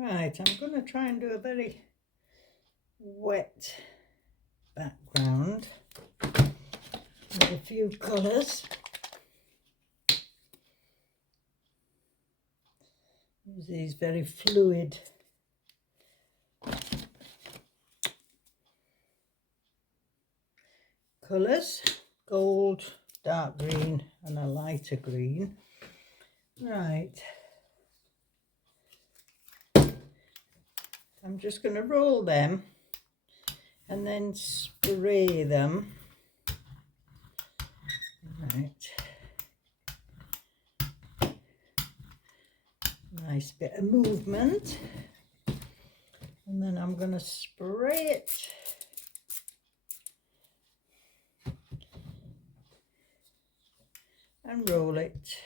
Right, I'm going to try and do a very wet background with a few colours. Use these very fluid colours, gold, dark green and a lighter green. Right, I'm just going to roll them and then spray them. Right, nice bit of movement, and then I'm going to spray it and roll it.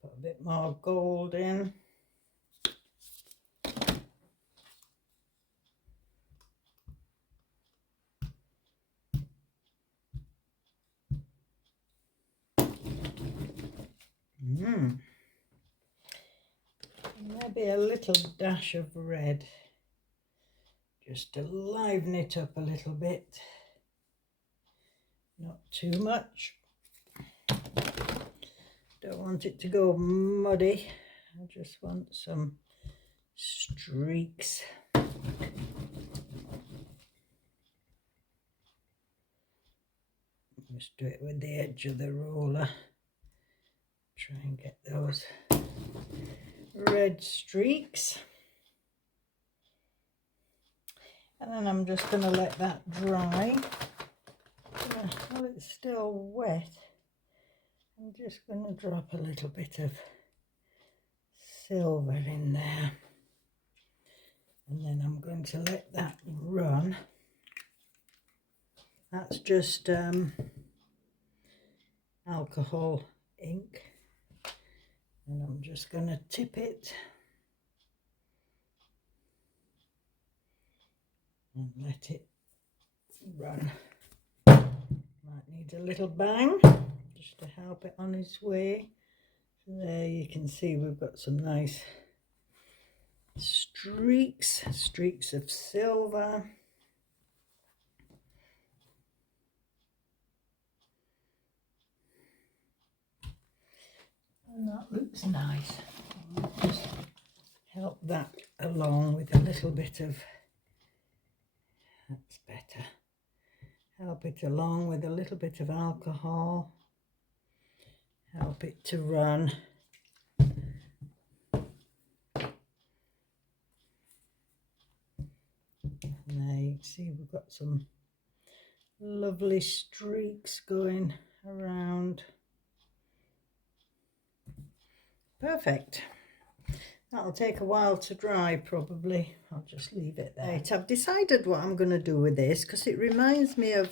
Put a bit more gold in. Maybe a little dash of red, just to liven it up a little bit. Not too much. Don't want it to go muddy. I just want some streaks. Just do it with the edge of the roller. Try and get those red streaks. And then I'm just going to let that dry. While it's still wet, I'm just going to drop a little bit of silver in there. And then I'm going to let that run. That's just alcohol ink. And I'm just going to tip it and let it run. Might need a little bang just to help it on its way. So there you can see we've got some nice streaks of silver. And that looks nice. I'll just help that along with a little bit of, that's better. Help it along with a little bit of alcohol. Help it to run. And there you can see we've got some lovely streaks going around. Perfect. That'll take a while to dry probably. I'll just leave it there. Right, I've decided what I'm going to do with this because it reminds me of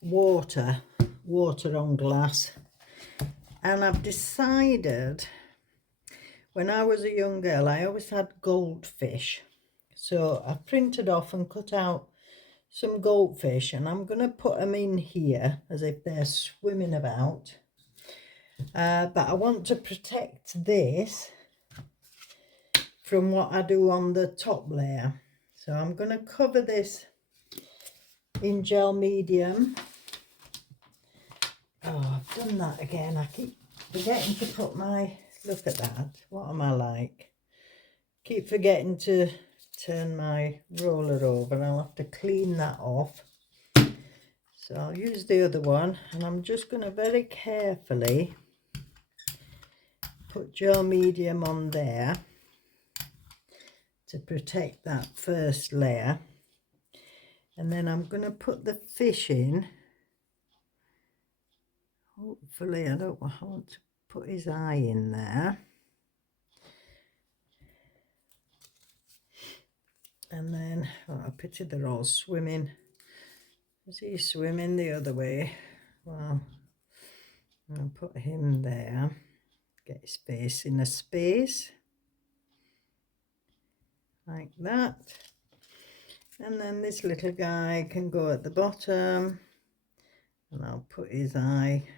water on glass. And I've decided, when I was a young girl, I always had goldfish. So I printed off and cut out some goldfish and I'm going to put them in here as if they're swimming about. But I want to protect this from what I do on the top layer. So I'm going to cover this in gel medium. Oh, I've done that again. I keep forgetting to put my, look at that. What am I like? Keep forgetting to turn my roller over. I'll have to clean that off. So I'll use the other one and I'm just going to very carefully put gel medium on there to protect that first layer. And then I'm going to put the fish in. Hopefully I don't want to put his eye in there. And then, oh, I pity they're all swimming. Is he swimming the other way? Well, I'll put him there. Get his face in a space. like that. And then this little guy can go at the bottom, and I'll put his eye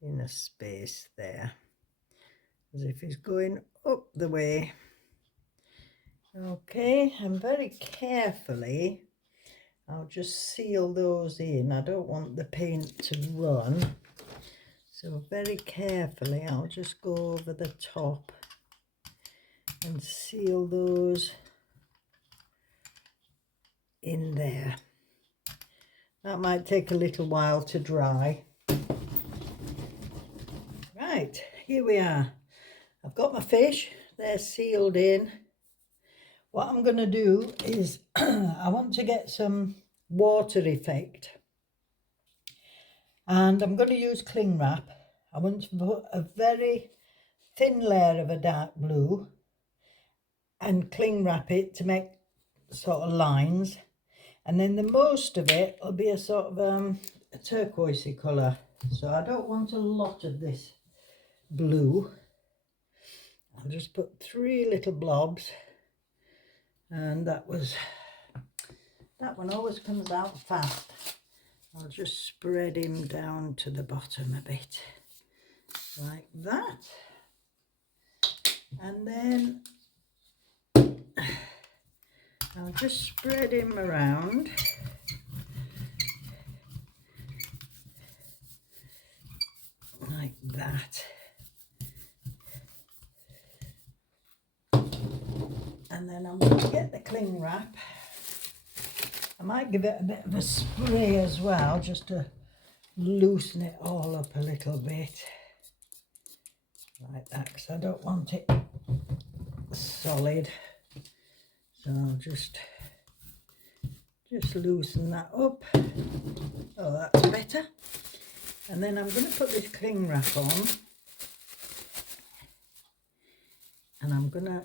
in a space there, as if he's going up the way. Okay, and very carefully I'll just seal those in. I don't want the paint to run, so very carefully I'll just go over the top and seal those in there. That might take a little while to dry. Right, here we are. I've got my fish, they're sealed in. What I'm going to do is I want to get some water effect, and I'm going to use cling wrap. I want to put a very thin layer of a dark blue and cling wrap it to make sort of lines, and then the most of it will be a sort of a turquoisey colour. So I don't want a lot of this blue. I'll just put 3 little blobs, and that one always comes out fast. I'll just spread him down to the bottom a bit like that, and then I'll just spread him around like that. And then I'm going to get the cling wrap. I might give it a bit of a spray as well, just to loosen it all up a little bit. Like that, because I don't want it solid. So I'll just loosen that up. Oh, that's better. And then I'm going to put this cling wrap on. And I'm going to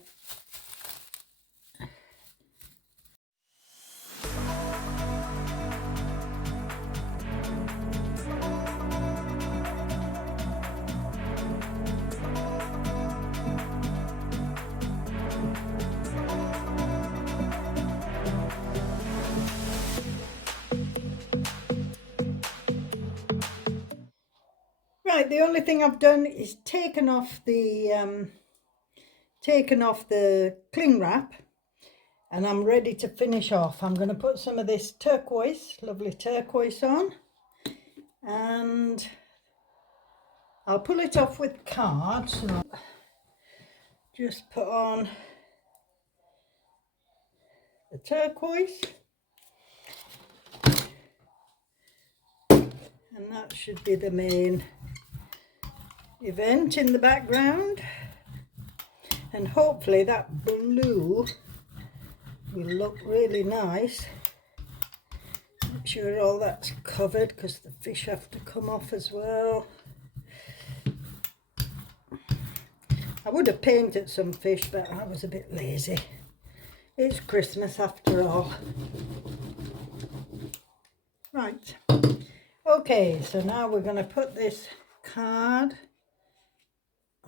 Right, the only thing I've done is taken off the cling wrap, and I'm ready to finish off. I'm going to put some of this turquoise, lovely turquoise on, and I'll pull it off with card. So just put on the turquoise, and that should be the main event in the background, and hopefully that blue will look really nice. Make sure all that's covered, because the fish have to come off as well. I would have painted some fish, but I was a bit lazy. It's Christmas after all. Right, okay, so now we're going to put this card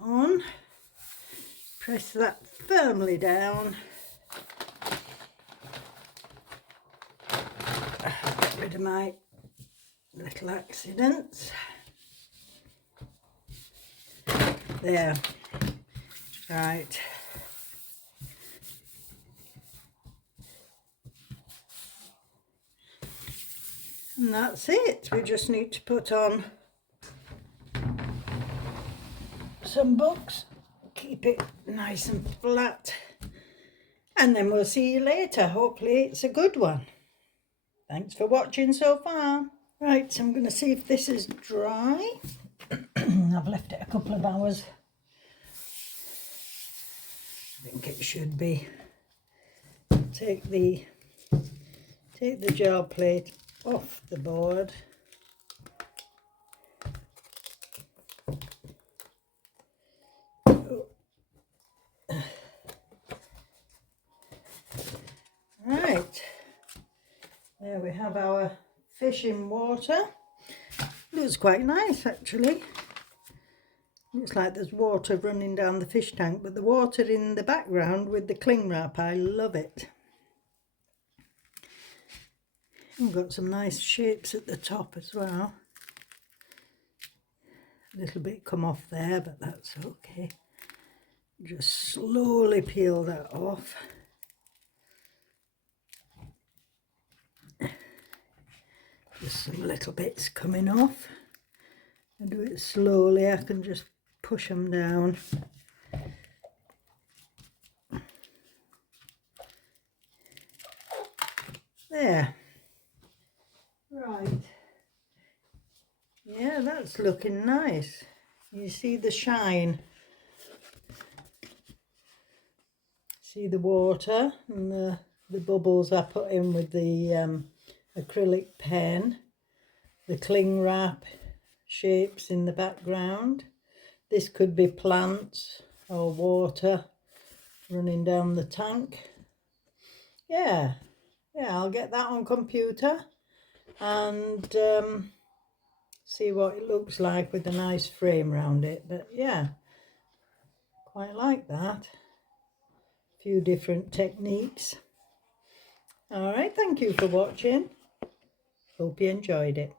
on, press that firmly down, get rid of my little accidents, there, right, and that's it. We just need to put on some books, keep it nice and flat, and then we'll see you later. Hopefully it's a good one. Thanks for watching so far. Right, so I'm going to see if this is dry. I've left it a couple of hours. I think it should be. Take the jar plate off the board. Right, there we have our fish in water. Looks quite nice actually. Looks like there's water running down the fish tank, but the water in the background with the cling wrap, I love it. We've got some nice shapes at the top as well. A little bit come off there, but that's okay. Just slowly peel that off. Just some little bits coming off. I do it slowly, I can just push them down. There. Right. Yeah, that's looking nice. You see the shine. See the water and the bubbles I put in with the acrylic pen. The cling wrap shapes in the background. This could be plants or water running down the tank. Yeah, I'll get that on computer and see what it looks like with a nice frame around it. But yeah, quite like that. A few different techniques. All right, thank you for watching. Hope you enjoyed it.